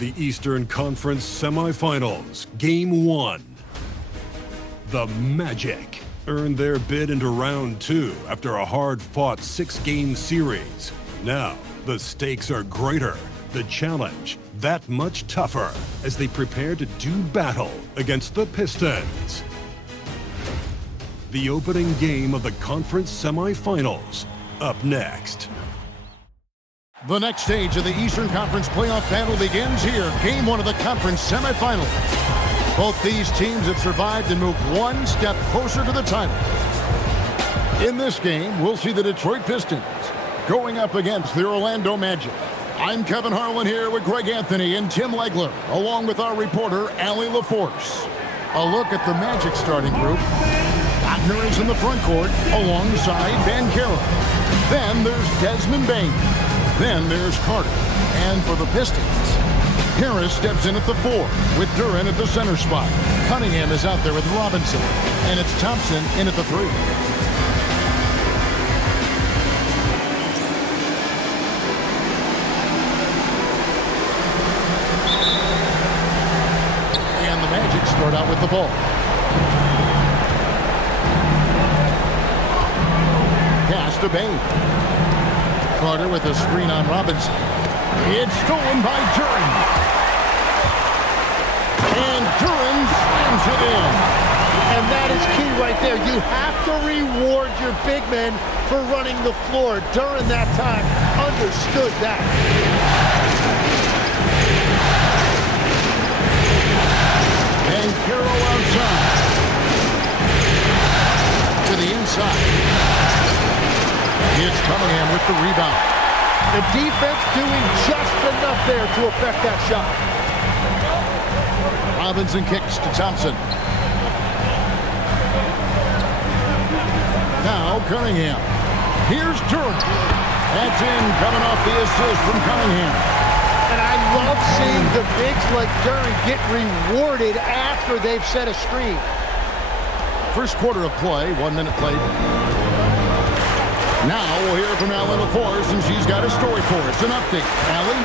The Eastern Conference Semifinals, Game 1. The Magic earned their bid into round 2 after a hard-fought 6-game series. Now, the stakes are greater, the challenge that much tougher as they prepare to do battle against the Pistons. The opening game of the conference semifinals, up next. The next stage of the Eastern Conference playoff battle begins here. Game 1 of the conference semifinals. Both these teams have survived and moved one step closer to the title. In this game, we'll see the Detroit Pistons going up against the Orlando Magic. I'm Kevin Harlan here with Greg Anthony and Tim Legler, along with our reporter, Allie LaForce. A look at the Magic starting group. Wagner is in the front court alongside Banchero. Then there's Desmond Bane. Then there's Carter. And for the Pistons, Harris steps in at the 4 with Duren at the center spot. Cunningham is out there with Robinson. And it's Thompson in at the 3. And the Magic start out with the ball. Pass to Bane. Carter with a screen on Robinson. It's stolen by Duren. And Duren slams it in. And that is key right there. You have to reward your big men for running the floor. Duren that time understood that. And Banchero outside. To the inside. It's Cunningham with the rebound. The defense doing just enough there to affect that shot. Robinson kicks to Thompson. Now Cunningham. Here's Duren. That's in, coming off the assist from Cunningham. And I love seeing the bigs like Duren get rewarded after they've set a screen. First quarter of play, 1 minute played. Now we'll hear from Allie LaForce, and she's got a story for us. An update. Allie?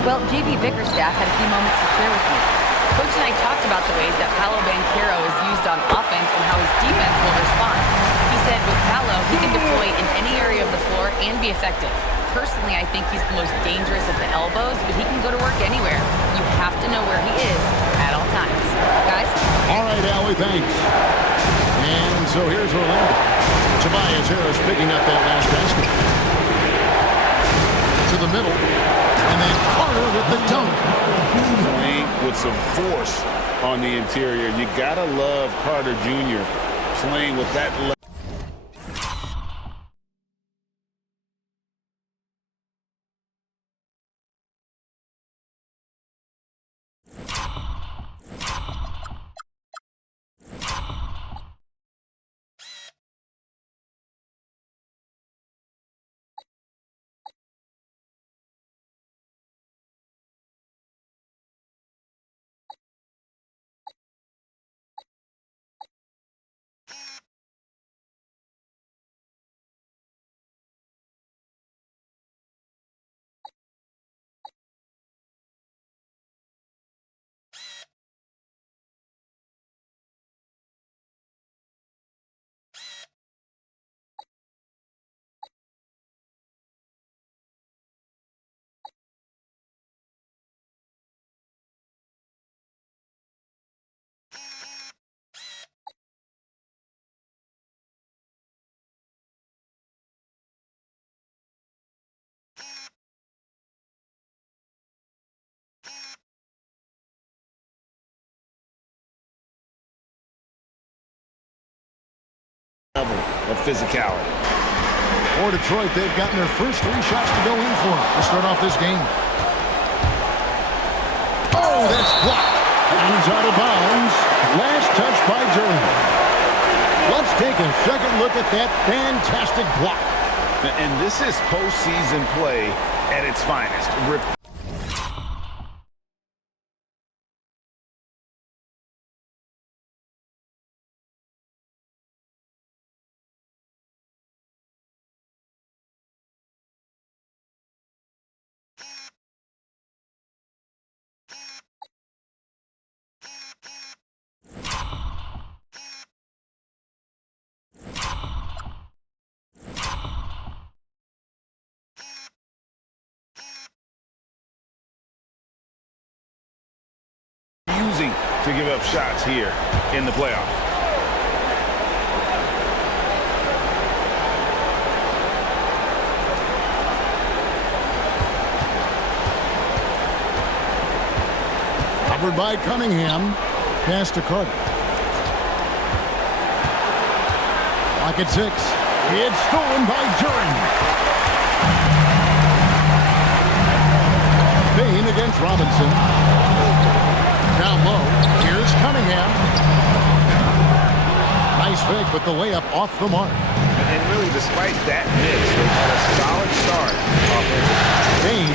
Well, JB Bickerstaff had a few moments to share with me. Coach and I talked about the ways that Paolo Banchero is used on offense and how his defense will respond. He said with Paolo, he can deploy in any area of the floor and be effective. Personally, I think he's the most dangerous at the elbows, but he can go to work anywhere. You have to know where he is at all times. Guys? All right, Allie, thanks. And so here's Orlando. Tobias Harris picking up that last basket. To the middle. And then Carter with the dunk. Playing with some force on the interior. You gotta love Carter Jr. playing with that level. Level of physicality. For Detroit, they've gotten their first 3 shots to go in for them to start off this game. Oh, that's blocked. And it's out of bounds. Last touch by Duren. Let's take a second look at that fantastic block. And this is postseason play at its finest. to give up shots here in the playoffs. Covered by Cunningham. Pass to Carter. Lock at 6. It's stolen by Duran. Bain against Robinson. Down low. Here's Cunningham. Nice fake, but the layup off the mark. And really, despite that miss, they had a solid start offensively. Bain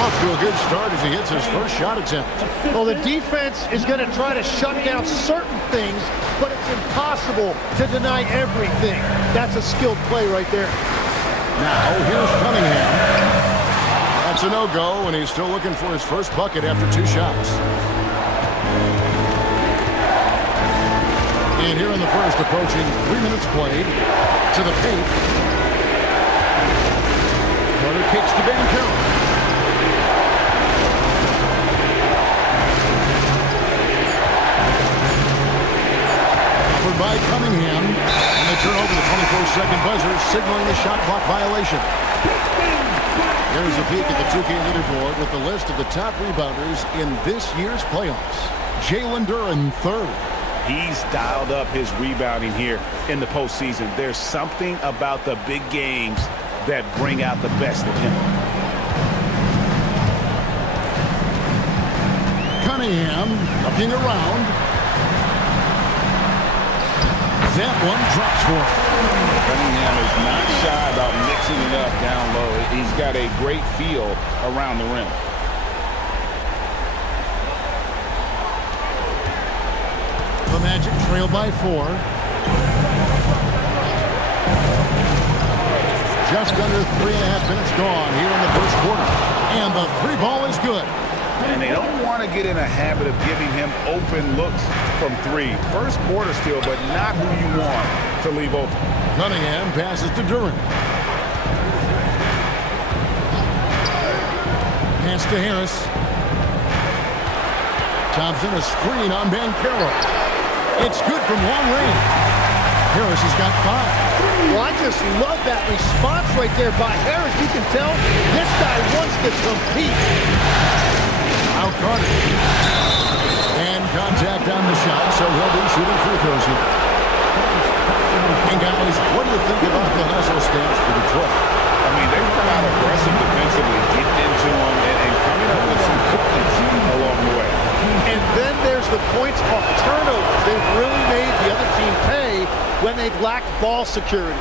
off to a good start as he hits his first shot attempt. Well, the defense is going to try to shut down certain things, but it's impossible to deny everything. That's a skilled play right there. Now, here's Cunningham. That's a no-go, and he's still looking for his first bucket after 2 shots. And here in the first, approaching 3 minutes played, to the paint. Carter kicks to Banchero. Covered by Cunningham, and they turn over the 24-second buzzer, signaling the shot clock violation. There's a peek at the 2K leaderboard with the list of the top rebounders in this year's playoffs. Jalen Duran, 3rd. He's dialed up his rebounding here in the postseason. There's something about the big games that bring out the best of him. Cunningham looking around. That one drops for him. Cunningham is not shy about mixing it up down low. He's got a great feel around the rim. The Magic trail by 4. Just under 3.5 minutes gone here in the first quarter. And the 3 ball is good. And they don't want to get in a habit of giving him open looks from 3. First quarter still, but not who you want to leave open. Cunningham passes to Duran. Pass to Harris. Thompson, a screen on Banchero. It's good from long range. Harris has got 5. Well, I just love that response right there by Harris. You can tell this guy wants to compete. Out Carter. And contact on the shot, so he'll be shooting free throws here. And guys, what do you think about the hustle stance for Detroit? I mean, they've come out aggressive defensively, getting into him and coming up with some cookies along the way. And then there's the points off turnovers. They've really made the other team pay when they've lacked ball security.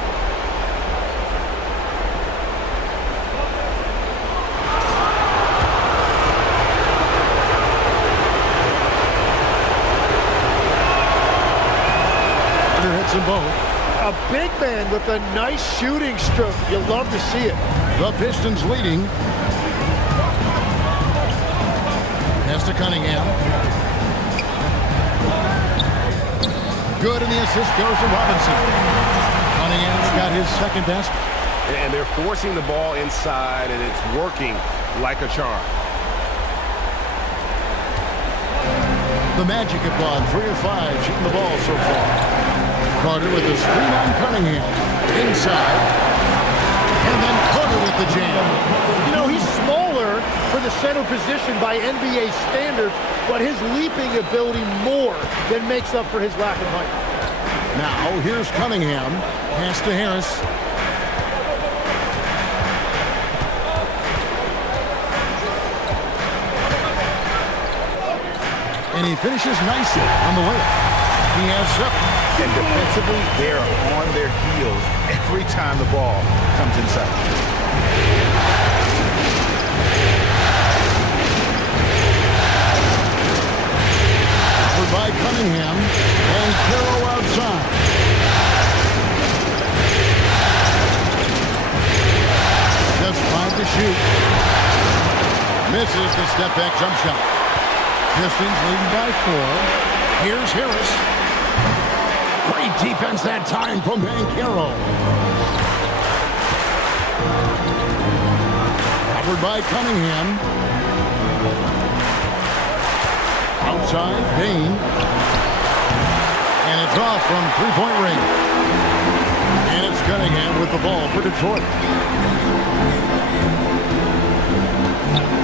Hits them both. A big man with a nice shooting stroke. You love to see it. The Pistons leading. Pass to Cunningham. Good, and the assist goes to Robinson. Cunningham's got his second best. And they're forcing the ball inside, and it's working like a charm. The Magic have gone 3 of 5 shooting the ball so far. Carter with a screen on Cunningham. Inside. And then Carter with the jam. You know, he's smaller for the center position by NBA standards, but his leaping ability more than makes up for his lack of height. Now, here's Cunningham. Pass to Harris. And he finishes nicely on the layup. He has 7. And defensively, they're on their heels every time the ball comes inside. Covered by Cunningham. And Banchero outside. Just 5 to shoot. Misses the step-back jump shot. Pistons leading by 4. Here's Harris. Great defense that time from Banchero. Covered by Cunningham. Outside, Bain. And it's off from three-point range. And it's Cunningham with the ball for Detroit.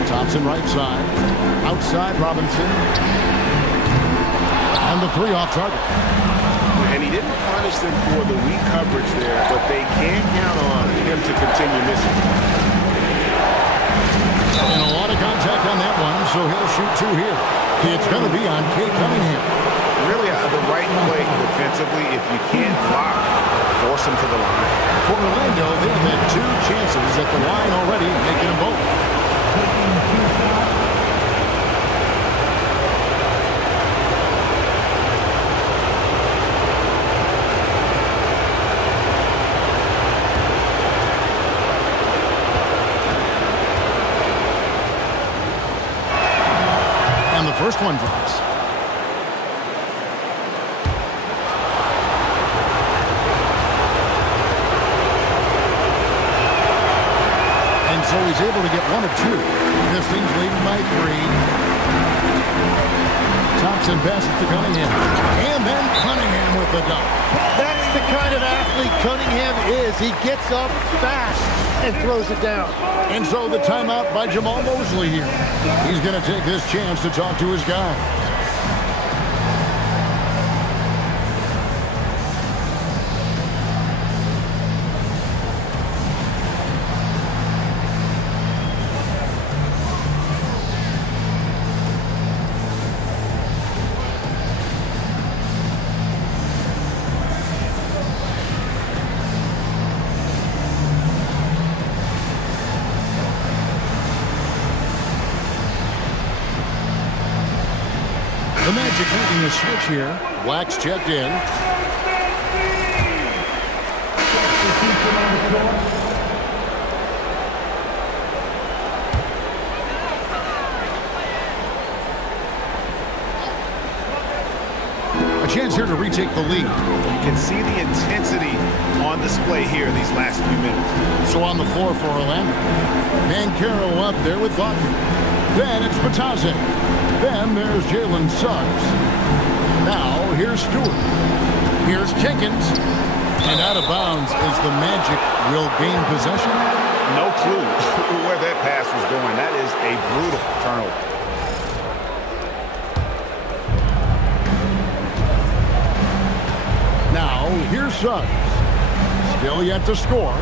Thompson right side. Outside, Robinson. And the three off target. And he didn't punish them for the weak coverage there, but they can count on him to continue missing. And a lot of contact on that one, so he'll shoot two here. It's going to be on Kate Cunningham. Really the right play defensively. If you can't block, force him to the line. For Orlando, they have had two chances at the line already, making them both. And the first one drops. And so he's able to get one of two. Pistons leading by three. Thompson passes to Cunningham. And then Cunningham with the dunk. That's the kind of athlete Cunningham is. He gets up fast and throws it down. And so the timeout by Jamal Mosley here. He's going to take this chance to talk to his guys. The Magic making a switch here. Black's checked in. A chance here to retake the lead. You can see the intensity on display here these last few minutes. So on the floor for Orlando. Banchero up there with Wagner. Then it's Batase. Then there's Jalen Suggs. Now here's Stewart. Here's Jenkins. And out of bounds is the Magic will gain possession. No clue where that pass was going. That is a brutal turnover. Now here's Suggs. Still yet to score.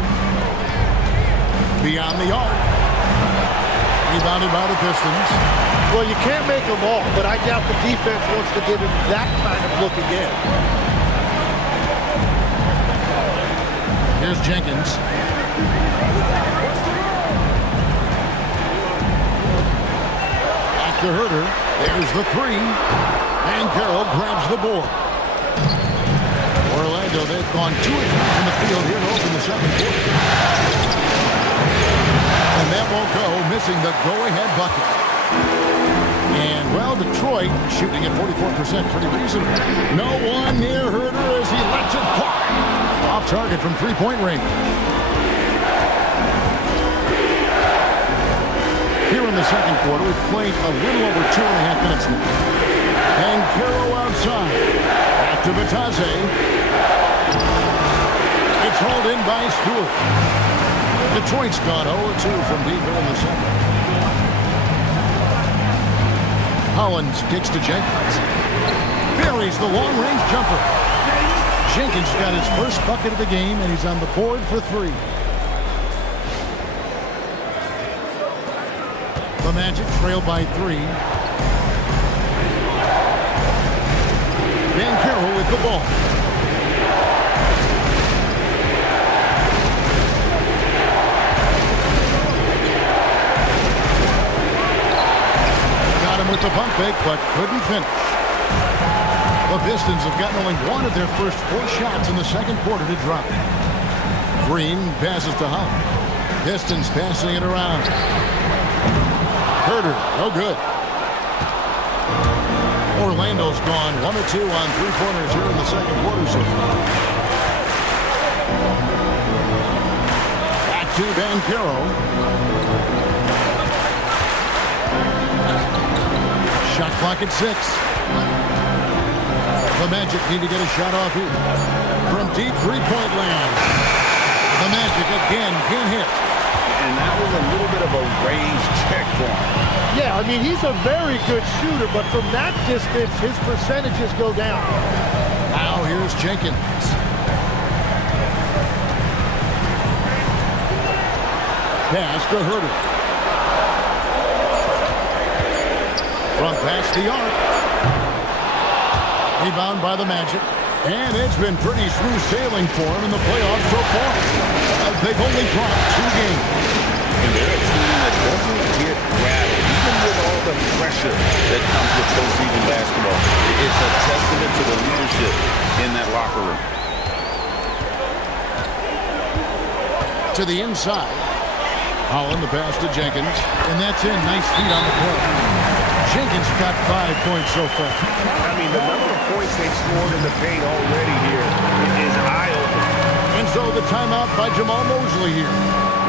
Beyond the arc. Rebounded by the Pistons. Well, you can't make them all, but I doubt the defense wants to give him that kind of look again. Here's Jenkins. Back to Herter. There's the three. And Carroll grabs the board. Orlando, they've gone 2 of 3 from the field here to open the second quarter. And that won't go, missing the go-ahead bucket. And, well, Detroit shooting at 44%, pretty reasonable. No one near Herter as he lets it fly. Off target from three-point range. Here in the second quarter, we've played a little over 2.5 minutes now. And Carroll outside. Back to Batase. It's hauled in by Stewart. Detroit's gone 0-2 from deep here in the second. Hollins kicks to Jenkins. Buries the long-range jumper. Jenkins got his first bucket of the game, and he's on the board for 3. The Magic trail by 3. Banchero with the ball. With the pump fake, but couldn't finish. The Pistons have gotten only one of their first 4 shots in the second quarter to drop. Green passes to Hunt. Pistons passing it around. Herter, no good. Orlando's gone 1 of 2 on 3-pointers here in the second quarter so far. Back to Banchero. Shot clock clock at 6. The Magic need to get a shot off here. From deep three-point land. The Magic again can't hit. And that was a little bit of a range check for him. Yeah, I mean, he's a very good shooter, but from that distance, his percentages go down. Now here's Jenkins. Pass to Herter. From past the arc. Rebound by the Magic. And it's been pretty smooth sailing for him in the playoffs so far. They've only dropped 2 games. And they're a team that doesn't get rattled, even with all the pressure that comes with postseason basketball. It's a testament to the leadership in that locker room. To the inside. Holland, the pass to Jenkins. And that's in. Nice feet on the play. Jenkins got 5 points so far. I mean, the number of points they've scored in the paint already here is eye-opening. And so the timeout by Jamal Mosley here.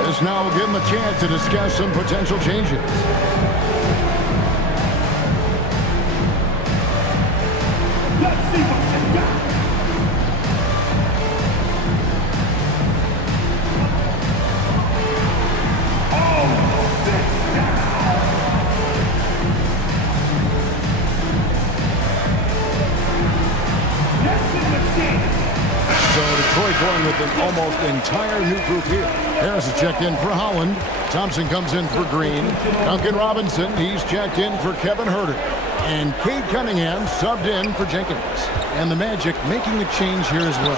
This now will give him a chance to discuss some potential changes. Let's see what's in there. So Detroit going with an almost entire new group here. Harris is checked in for Holland. Thompson comes in for Green. Duncan Robinson, he's checked in for Kevin Herter. And Cade Cunningham subbed in for Jenkins. And the Magic making a change here as well.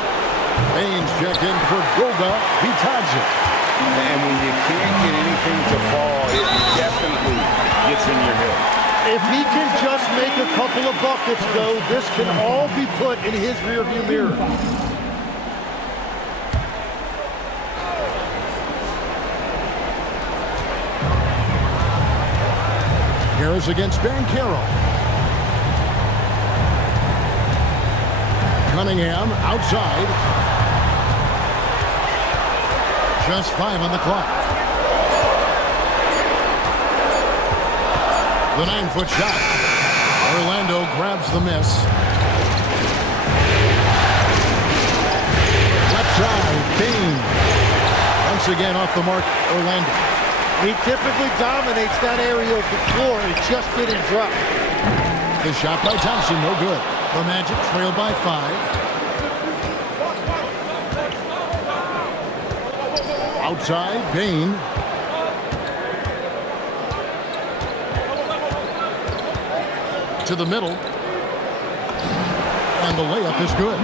Baines checked in for Goga Bitadze. And when you can't get anything to fall, it definitely gets in your head. If he can just make a couple of buckets, though, this can all be put in his rearview mirror. Harris against Banchero. Cunningham outside. Just 5 on the clock. The 9-foot shot. Orlando grabs the miss. Left side, Bain. Once again off the mark, Orlando. He typically dominates that area of the floor. It just didn't drop. The shot by Thompson, no good. The Magic trail by 5. Outside, Bain. To the middle. And the layup is good.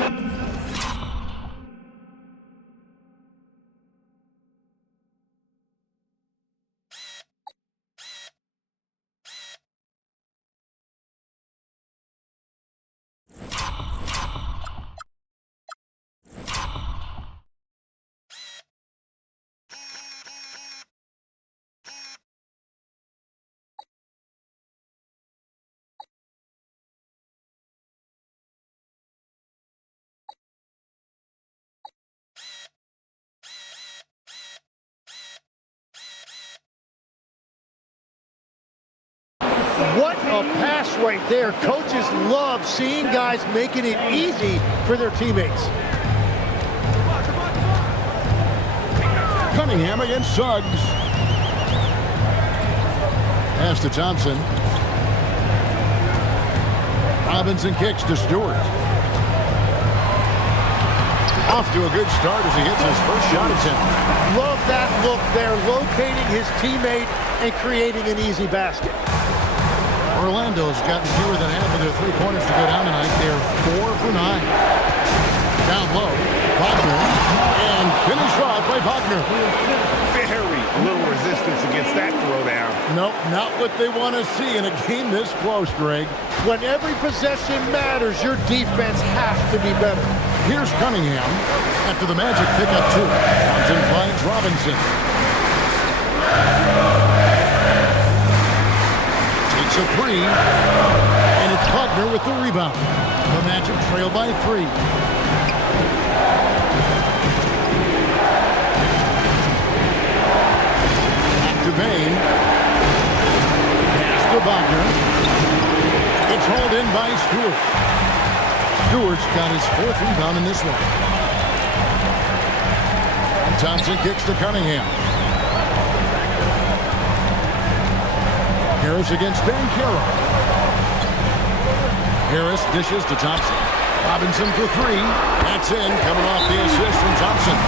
What a pass right there. Coaches love seeing guys making it easy for their teammates. Cunningham against Suggs. Pass to Thompson. Robinson kicks to Stewart. Off to a good start as he hits his first shot attempt. Love that look there, locating his teammate and creating an easy basket. Orlando's gotten fewer than half of their three-pointers to go down tonight. They're 4 for 9. Down low, Wagner, and finished off by Wagner. Very little resistance against that throwdown. Nope, not what they want to see in a game this close, Greg. When every possession matters, your defense has to be better. Here's Cunningham after the Magic pick up 2. Thompson finds Robinson. Takes a 3. And it's Wagner with the rebound. The Magic trail by 3. Back to Bain. Pass to Wagner. It's hauled in by Stewart. Stewart's got his 4th rebound in this one. And Thompson kicks to Cunningham. Harris against Banchero. Harris dishes to Thompson. Robinson for 3. That's in, coming off the assist from Thompson.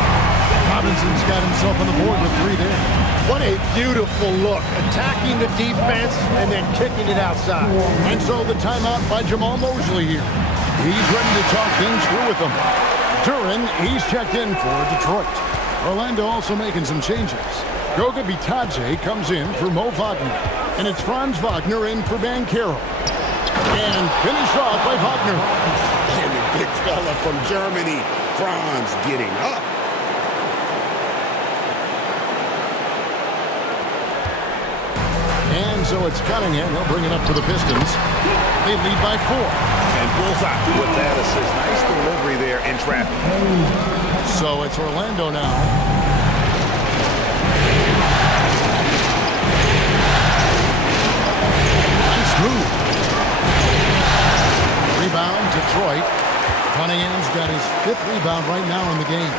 Robinson's got himself on the board with 3 there. What a beautiful look. Attacking the defense and then kicking it outside. And so the timeout by Jamal Mosley here. He's ready to talk things through with them. Duran, he's checked in for Detroit. Orlando also making some changes. Goga Bitadze comes in for Mo Wagner. And it's Franz Wagner in for Banchero. And finished off by Wagner. And the big fella from Germany, Franz, getting up. And so it's Cunningham. They'll bring it up for the Pistons. They lead by 4. And bullseye with that assist. Nice delivery there in traffic. So it's Orlando now. Nice move. Rebound, Detroit. Cunningham's got his 5th rebound right now in the game.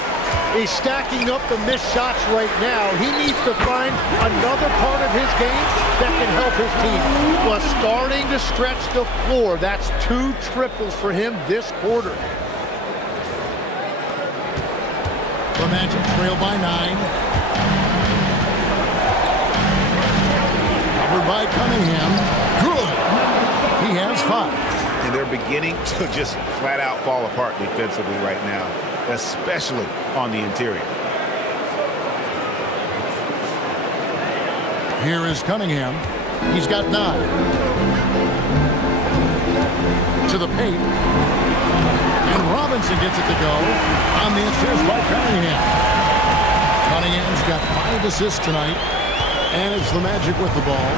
He's stacking up the missed shots right now. He needs to find another part of his game that can help his team. Was starting to stretch the floor. That's 2 triples for him this quarter. The Magic trail by 9. Covered by Cunningham. Good. He has 5. And they're beginning to just flat out fall apart defensively right now, especially on the interior. Here is Cunningham. He's got 9. To the paint. And Robinson gets it to go on the assist by Cunningham. Cunningham's got 5 assists tonight. And it's the Magic with the ball.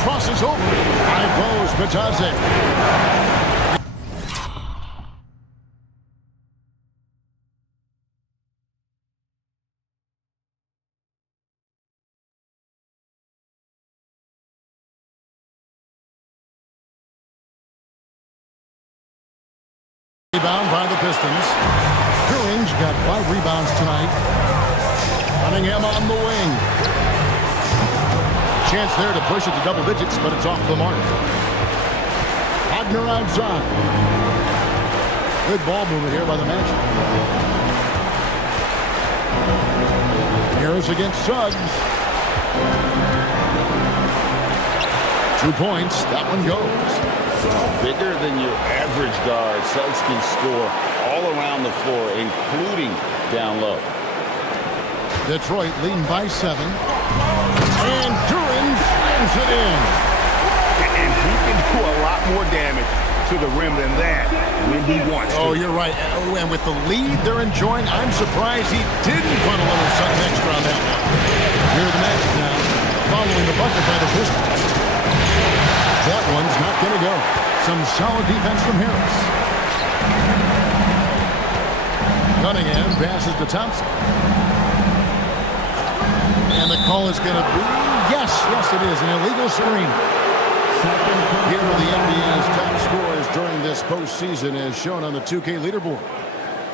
Crosses over. High post, Bitadze. Rebound by the Pistons. Curring's got 5 rebounds tonight. Cunningham on the wing. Chance there to push it to double digits, but it's off the mark. Wagner outside. Good ball movement here by the Magic. Harris against Suggs. 2 points. That one goes. Bigger than your average guard, Suggs can score all around the floor, including down low. Detroit leading by 7. And Duran slams it in. And he can do a lot more damage to the rim than that when he wants to. Oh, you're right. Oh, and with the lead they're enjoying, I'm surprised he didn't put a little something extra on that one. Here are the Magic now, following the bucket by the Pistons. That one's not going to go. Some solid defense from Harris. Cunningham passes to Thompson. And the call is going to be, yes, it is, an illegal screen. Here are the NBA's top scorers during this postseason as shown on the 2K leaderboard.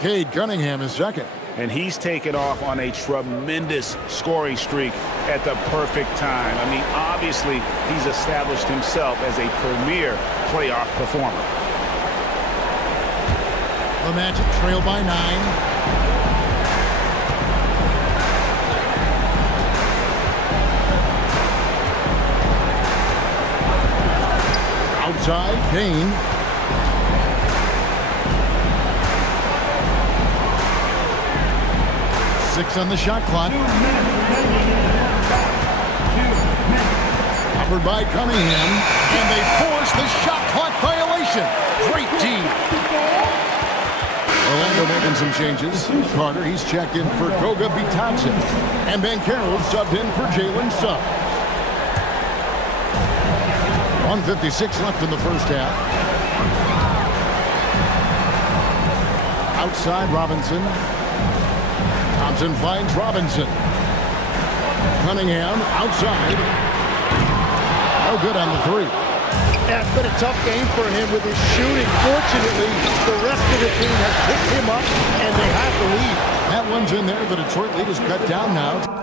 Cade Cunningham is second. And he's taken off on a tremendous scoring streak at the perfect time. I mean, obviously, he's established himself as a premier playoff performer. The Magic trail by 9. Outside, Payne. Six on the shot clock. Covered by Cunningham. And they force the shot clock violation. Great team. Orlando making some changes. Carter, he's checked in for Goga Bitadze. And Banchero subbed in for Jalen Suggs. 1:56 left in the first half. Outside, Robinson. Thompson finds Robinson. Cunningham outside. A No good on the three. Yeah, it's been a tough game for him with his shooting. Fortunately, the rest of the team has picked him up, and they have the lead. That one's in there. The Detroit lead is cut down now.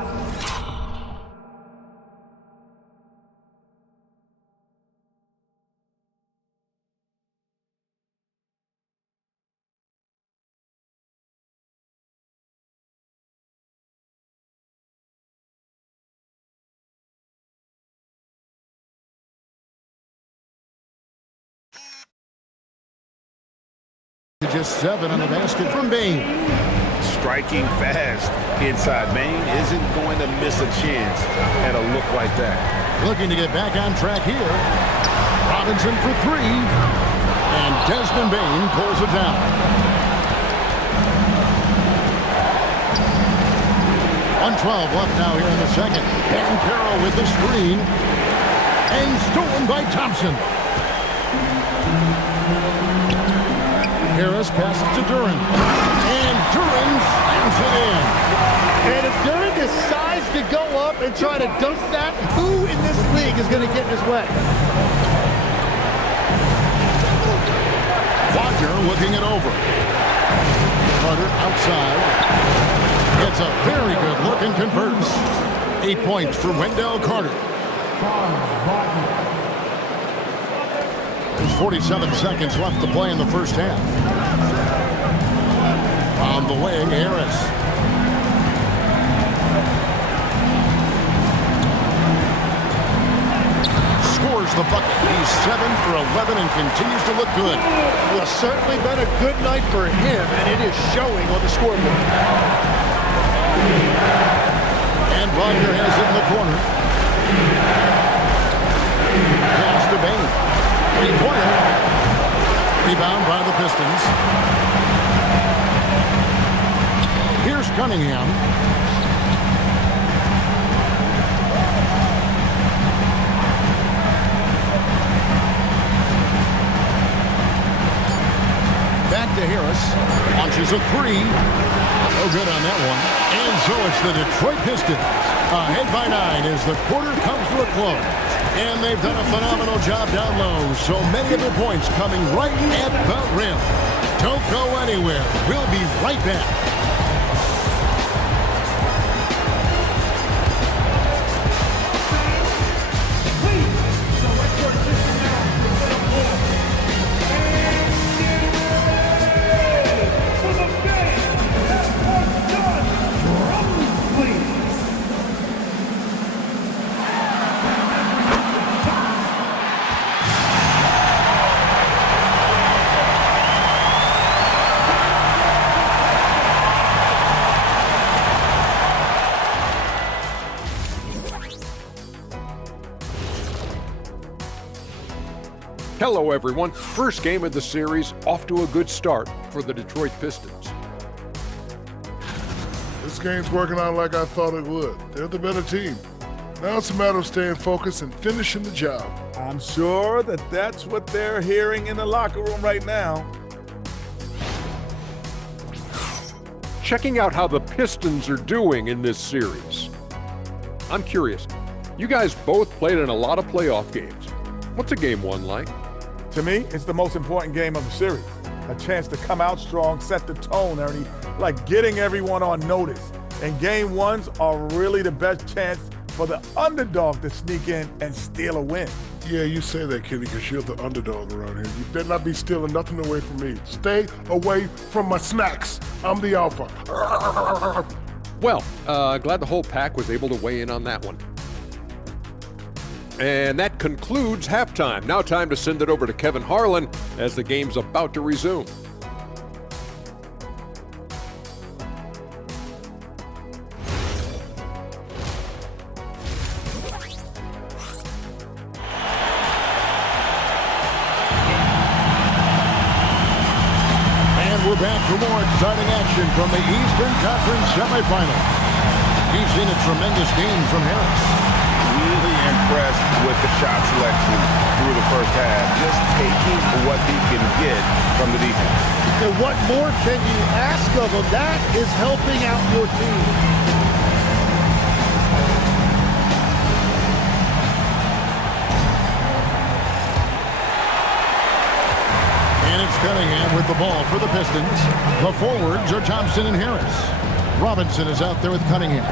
Just 7 on the basket from Bain. Striking fast inside. Bain isn't going to miss a chance at a look like that. Looking to get back on track here. Robinson for 3. And Desmond Bain pulls it down. .112 left now here in the second. Carroll with the screen. And stolen by Thompson. Harris passes to Duran. And Duran slams it in. And if Duran decides to go up and try to dunk that, who in this league is going to get in his way? Wagner looking it over. Carter outside. Gets a very good look and converts. 8 points for Wendell Carter. There's 47 seconds left to play in the first half. On the way, Harris. Scores the bucket. He's 7 for 11 and continues to look good. Well, it's certainly been a good night for him, and it is showing on the scoreboard. And Wagner has it in the corner. Pass to Bain. Three-pointer. Rebound by the Pistons. Here's Cunningham. Back to Harris. Launches a 3. No good on that one. And so it's the Detroit Pistons. Ahead by 9 as the quarter comes to a close. And they've done a phenomenal job down low. So many of their points coming right at the rim. Don't go anywhere. We'll be right back. Hello, everyone. First game of the series, off to a good start for the Detroit Pistons. This game's working out like I thought it would. They're the better team. Now it's a matter of staying focused and finishing the job. I'm sure that's what they're hearing in the locker room right now. Checking out how the Pistons are doing in this series. I'm curious. You guys both played in a lot of playoff games. What's a game 1 like? To me, it's the most important game of the series. A chance to come out strong, set the tone, Ernie, like getting everyone on notice. And game 1s are really the best chance for the underdog to sneak in and steal a win. Yeah, you say that, Kenny, because you're the underdog around here. You better not be stealing nothing away from me. Stay away from my snacks. I'm the alpha. Well, glad the whole pack was able to weigh in on that one. And that concludes halftime. Now time to send it over to Kevin Harlan as the game's about to resume. And we're back for more exciting action from the Eastern Conference semifinals. We've seen a tremendous game from Harris. Really impressed with the shot selection through the first half. Just taking what he can get from the defense. And what more can you ask of him? That is helping out your team. the ball for the Pistons. The forwards are Thompson and Harris. Robinson is out there with Cunningham.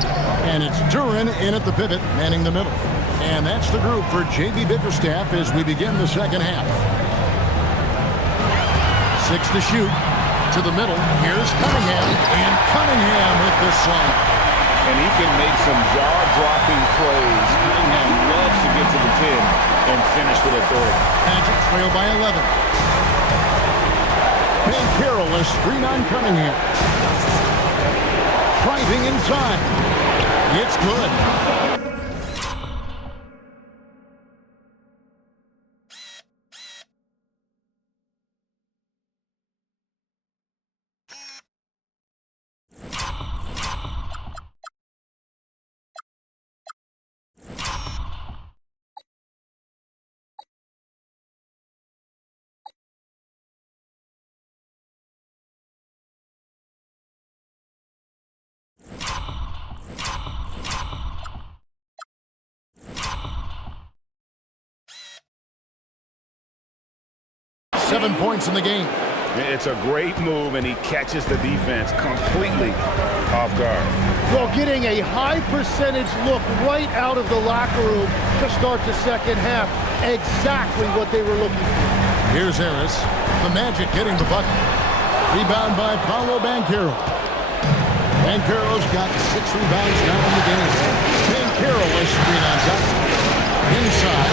And it's Duran in at the pivot, manning the middle. And that's the group for J.B. Bickerstaff as we begin the second half. 6 to shoot. To the middle. Here's Cunningham. And Cunningham with the slam. And he can make some jaw-dropping plays. Cunningham loves to get to the 10 and finish with authority. Magic trail by 11. Banchero, a screen on Cunningham. Driving inside. It's good. Seven points in the game. It's a great move, and he catches the defense completely off guard. Well, getting a high percentage look right out of the locker room to start the second half. Exactly what they were looking for. Here's Harris. The Magic getting the bucket. Rebound by Paolo Banchero. Banchero's got 6 rebounds now in the game. Banchero is screen on Johnson. Inside.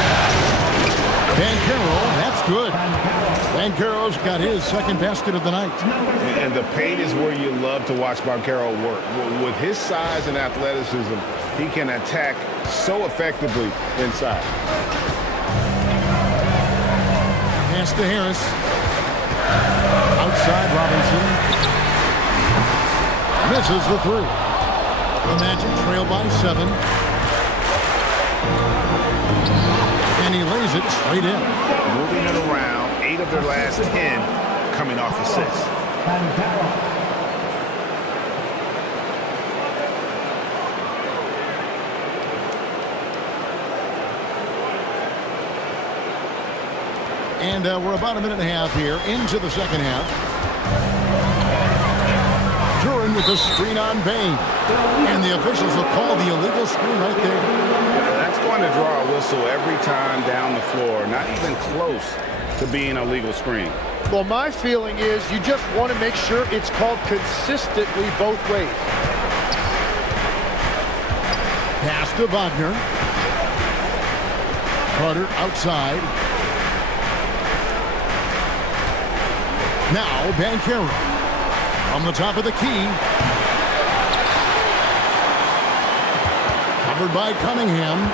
Banchero, that's good. Banchero's got his second basket of the night. And the paint is where you love to watch Banchero work. With his size and athleticism, he can attack so effectively inside. Pass to Harris. Outside Robinson. Misses the 3. The Magic trail by 7. And he lays it straight in. Moving it around, 8 of their last 10 coming off assists. And we're about a minute and a half here into the second half. Duran with the screen on Bain. And the officials will call the illegal screen right there. That's going to draw a whistle every time down the floor. Not even close to being a legal screen. Well, my feeling is you just want to make sure it's called consistently both ways. Pass to Wagner. Carter outside. Now Banchero from the top of the key. Covered by Cunningham.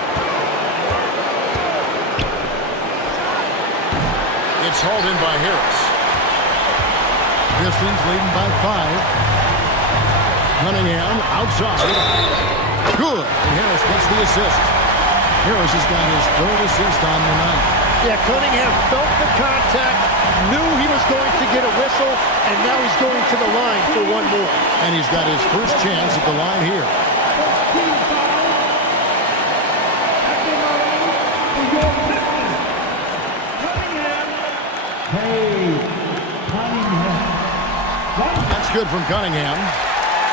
It's hauled in by Harris. Pistons leading by 5. Cunningham outside. Good. And Harris gets the assist. Harris has got his 3rd assist on the night. Yeah, Cunningham felt the contact, knew he was going to get a whistle, and now he's going to the line for one more. And he's got his first chance at the line here. That's good from Cunningham.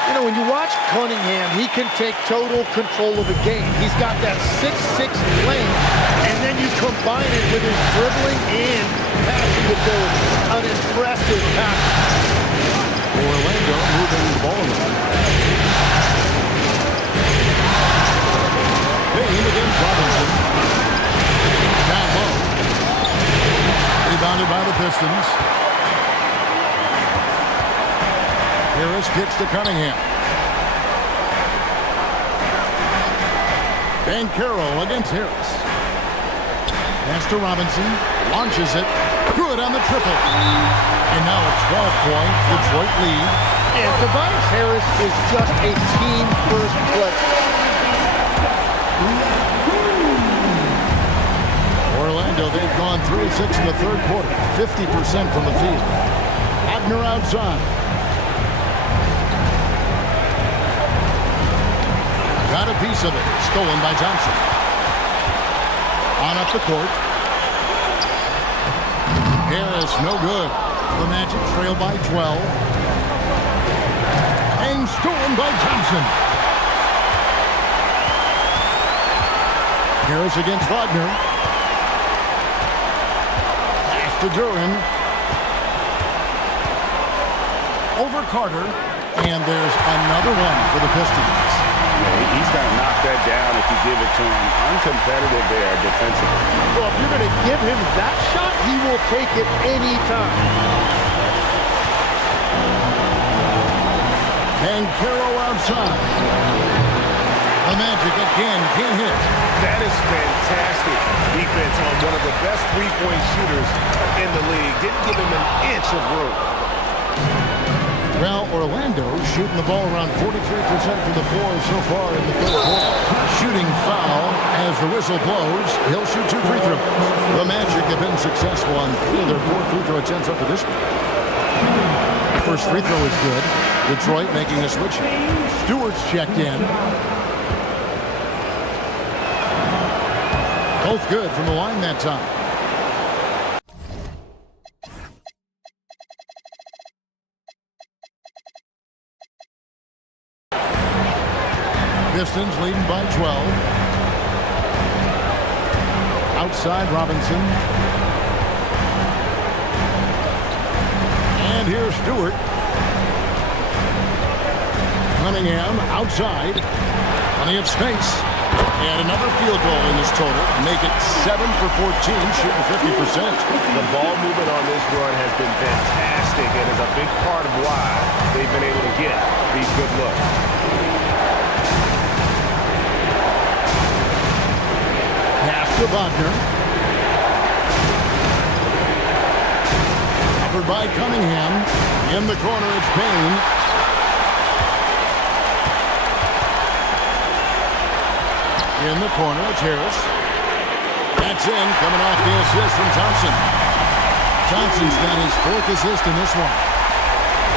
You know, when you watch Cunningham, he can take total control of the game. He's got that 6'6" length, and then you combine it with his dribbling and passing ability. An impressive package. Orlando moving the ball around. Bain against Robinson. Down low. Rebounded by the Pistons. Harris kicks to Cunningham. Banchero against Harris. Pass to Robinson. Launches it. Good on the triple. And now a 12-point Detroit lead. And Tobias Harris is just a team-first player. Orlando, they've gone 3 of 6 in the 3rd quarter. 50% from the field. Wagner outside. Got a piece of it. Stolen by Johnson. On up the court. Harris, no good. The Magic trail by 12. And stolen by Thompson. Harris against Wagner. Pass to Duran. Over Carter. And there's another one for the Pistons. He's going to knock that down if you give it to him. Uncompetitive there defensively. Well, if you're going to give him that shot, he will take it anytime. And Caro outside. The Magic again can't hit. That is fantastic defense on one of the best three-point shooters in the league. Didn't give him an inch of room. Well, Orlando shooting the ball around 43% from the floor so far in the third quarter. Shooting foul as the whistle blows. He'll shoot 2 free throws. The Magic have been successful on 3 of their 4 free throw attempts up to this point. First free throw is good. Detroit making a switch. Stewart's checked in. Both good from the line that time. Pistons leading by 12. Outside Robinson. And here's Stewart. Cunningham outside. Plenty of space. And another field goal in this total. Make it 7 for 14, shooting 50%. The ball movement on this run has been fantastic and is a big part of why they've been able to get these good looks. Pass to Wagner. Covered by Cunningham. In the corner, it's Payne. In the corner, it's Harris. That's in, coming off the assist from Thompson. Thompson's got his 4th assist in this one.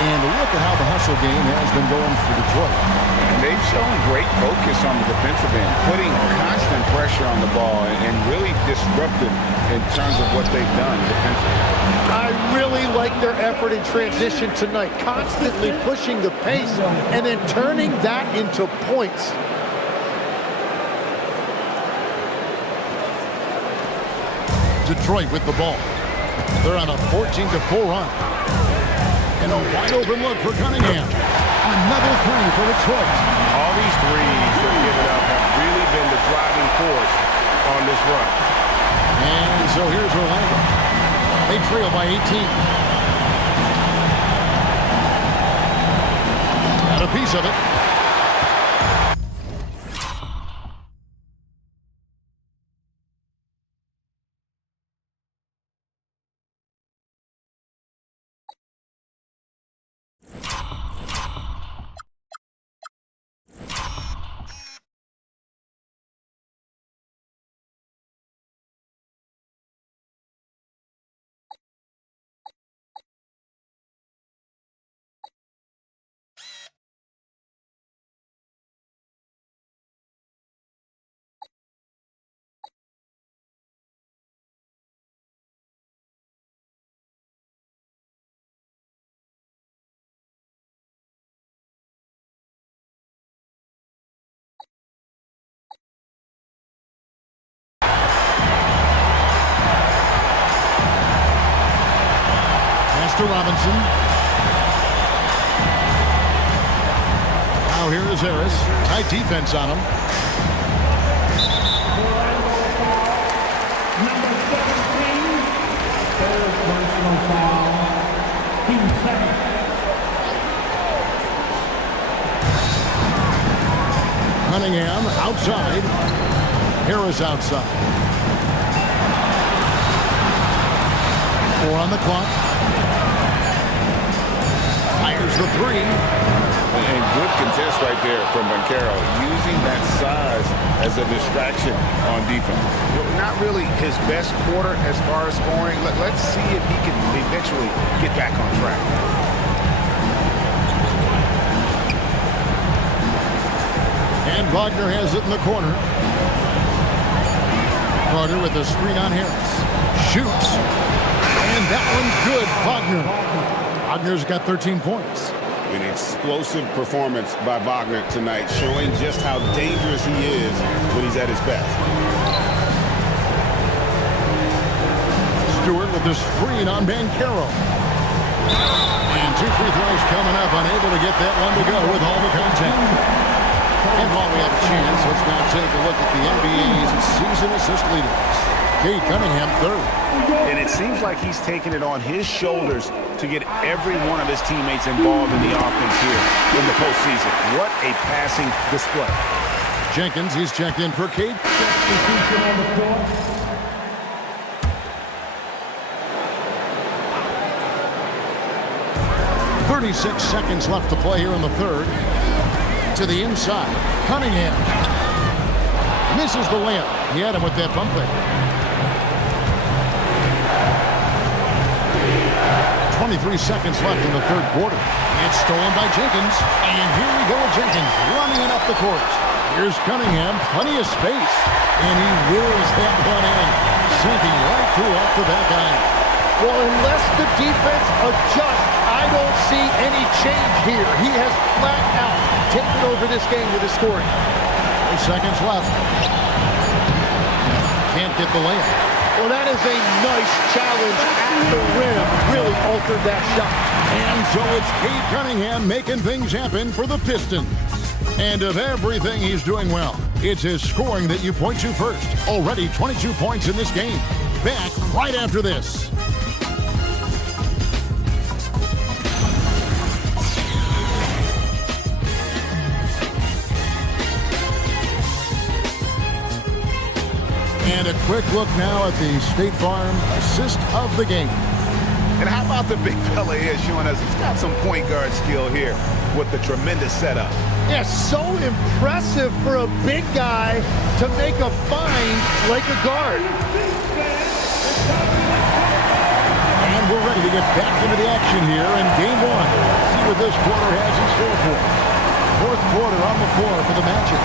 And look at how the hustle game has been going for Detroit. And they've shown great focus on the defensive end, putting constant pressure on the ball and really disruptive in terms of what they've done defensively. I really like their effort in transition tonight, constantly pushing the pace and then turning that into points. Detroit with the ball. They're on a 14-4 run. And a wide open look for Cunningham. Another 3 for Detroit. All these threes they're giving up have really been the driving force on this run. And so here's Orlando. They trail by 18. Got a piece of it. To Robinson. Now here is Harris. Tight defense on him. Number 17, 3rd personal foul, team 7. Cunningham outside. Harris outside. 4 on the clock. Fires the 3. And good contest right there from Banchero, using that size as a distraction on defense. Not really his best quarter as far as scoring. Let's see if he can eventually get back on track. And Wagner has it in the corner. Carter with a screen on Harris. Shoots. And that one's good. Wagner. Wagner's got 13 points. An explosive performance by Wagner tonight, showing just how dangerous he is when he's at his best. Stewart with the screen on Banchero. And 2 free throws coming up, unable to get that one to go with all the contact. And while we have a chance, let's now take a look at the NBA's season assist leaders. Cade Cunningham, 3rd. And it seems like he's taking it on his shoulders to get every one of his teammates involved in the offense here in the postseason. What a passing display. Jenkins, he's checked in for Cade. Substitution on the court. 36 seconds left to play here in the 3rd. To the inside. Cunningham. Misses the layup. He had him with that bump fake. 23 seconds left in the 3rd quarter. It's stolen by Jenkins. And here we go with Jenkins running it up the court. Here's Cunningham. Plenty of space. And he wheels that one in. Sinking right through off the back iron. Well, unless the defense adjusts, I don't see any change here. He has flat out taken over this game with his scoring. 3 seconds left. Can't get the layup. Well, that is a nice challenge at the rim. Really altered that shot. And so it's Cade Cunningham making things happen for the Pistons. And of everything he's doing well, it's his scoring that you point to first. Already 22 points in this game. Back right after this. And a quick look now at the State Farm assist of the game. And how about the big fella here showing us he's got some point guard skill here with the tremendous setup. Yeah, so impressive for a big guy to make a find like a guard. And we're ready to get back into the action here in game 1. Let's see what this quarter has in store for us. 4th quarter on the floor for the Magic.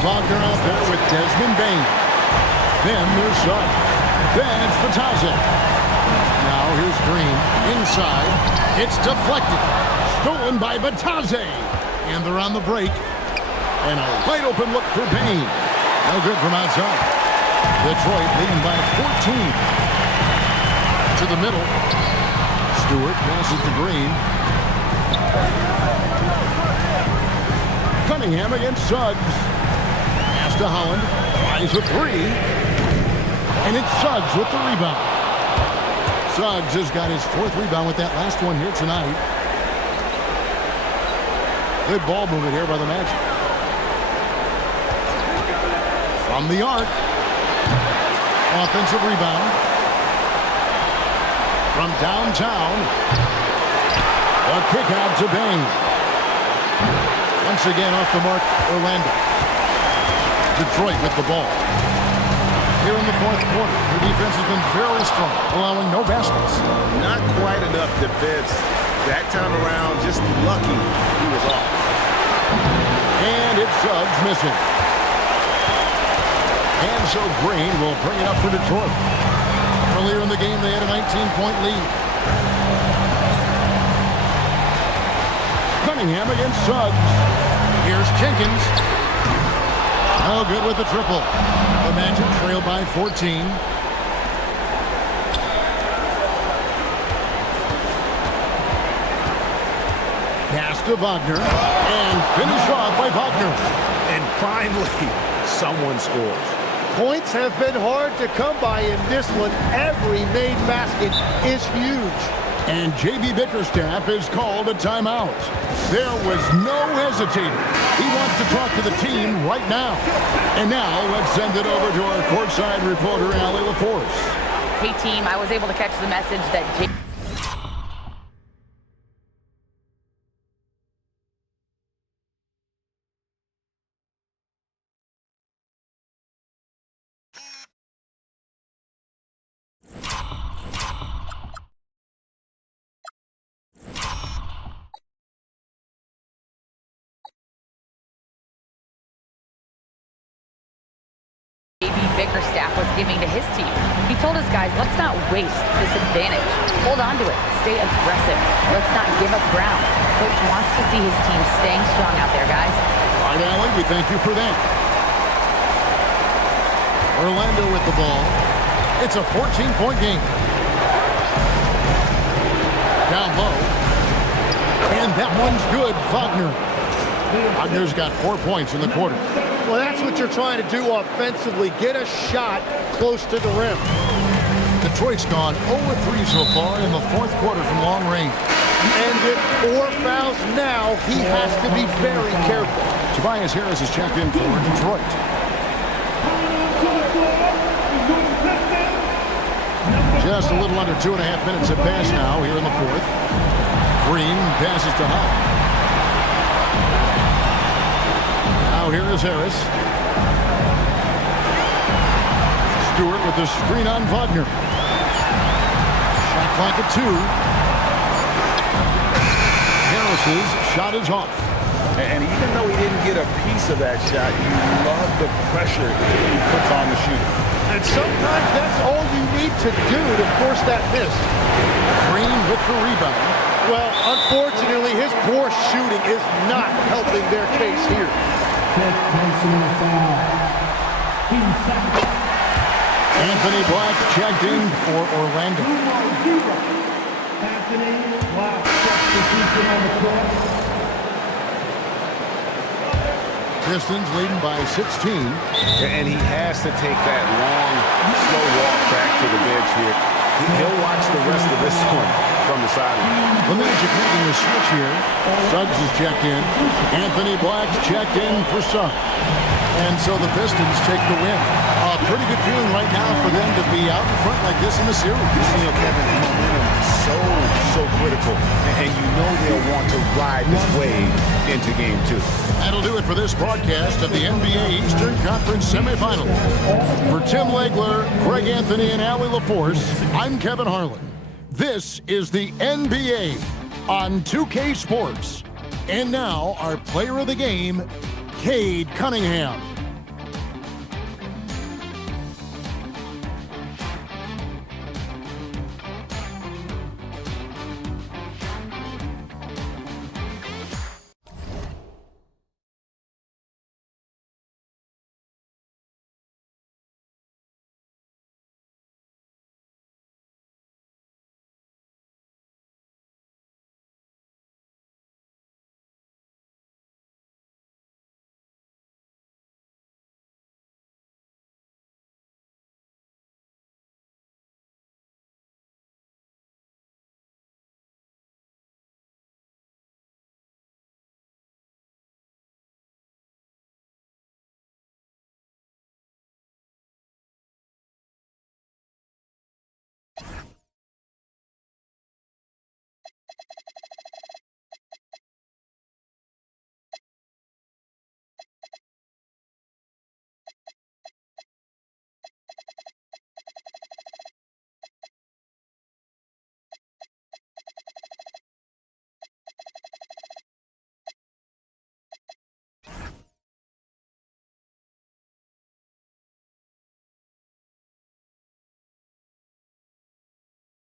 Wagner out there with Desmond Bain. Then there's Suggs. Then it's Batazzi. Now here's Green. Inside. It's deflected. Stolen by Batazzi. And they're on the break. And a wide open look for Bain. No good from outside. Detroit leading by 14. To the middle. Stewart passes to Green. Cunningham against Suggs. Pass to Holland. Tries a 3. And it's Suggs with the rebound. Suggs has got his 4th rebound with that last one here tonight. Good ball movement here by the Magic. From the arc. Offensive rebound. From downtown. A kick out to Bain. Once again off the mark, Orlando. Detroit with the ball. Here in the 4th quarter, the defense has been very strong, allowing no baskets. Not quite enough defense. That time around, just lucky he was off. And it's Suggs missing. And so Green will bring it up for Detroit. Earlier in the game, they had a 19-point lead. Cunningham against Suggs. Here's Jenkins. No good with the triple. The Magic trail by 14. Pass to Wagner. And finish off by Wagner. And finally, someone scores. Points have been hard to come by in this one. Every made basket is huge. And J.B. Bickerstaff is called a timeout. There was no hesitating. He wants to talk to the team right now. And now let's send it over to our courtside reporter, Allie LaForce. Hey, team, I was able to catch the message that Bickerstaff was giving to his team. He told his guys, let's not waste this advantage. Hold on to it. Stay aggressive. Let's not give up ground. Coach wants to see his team staying strong out there, guys. All right, Allie, we thank you for that. Orlando with the ball. It's a 14-point game. Down low. And that one's good, Wagner. Wagner's got 4 points in the quarter. Well, that's what you're trying to do offensively. Get a shot close to the rim. Detroit's gone 0-3 so far in the fourth quarter from long range. And with 4 fouls now, he has to be very careful. Tobias Harris is checked in for Detroit. Just a little under 2.5 minutes have passed now here in the fourth. Green passes to Hall. Now here is Harris. Stewart with the screen on Wagner. Shot clock at 2. Harris's shot is off. And even though he didn't get a piece of that shot, you love the pressure he puts on the shooter. And sometimes that's all you need to do to force that miss. Green with the rebound. Well, unfortunately, his poor shooting is not helping their case here. Anthony Black checked in for Orlando. Anthony Black, substitution on the court. Pistons leading by 16. And he has to take that long, slow walk back to the bench here. He'll watch the rest of this one from the sideline. The Magic making a switch here. Suggs is checked in. Anthony Black's checked in for Suggs. And so the Pistons take the win. A pretty good feeling right now for them to be out in front like this in the series. You know, Kevin, momentum so critical. And you know they'll want to ride this wave into game 2. That'll do it for this broadcast of the NBA Eastern Conference Semifinals. For Tim Legler, Greg Anthony, and Allie LaForce, I'm Kevin Harlan. This is the NBA on 2K Sports. And now, our player of the game, Cade Cunningham.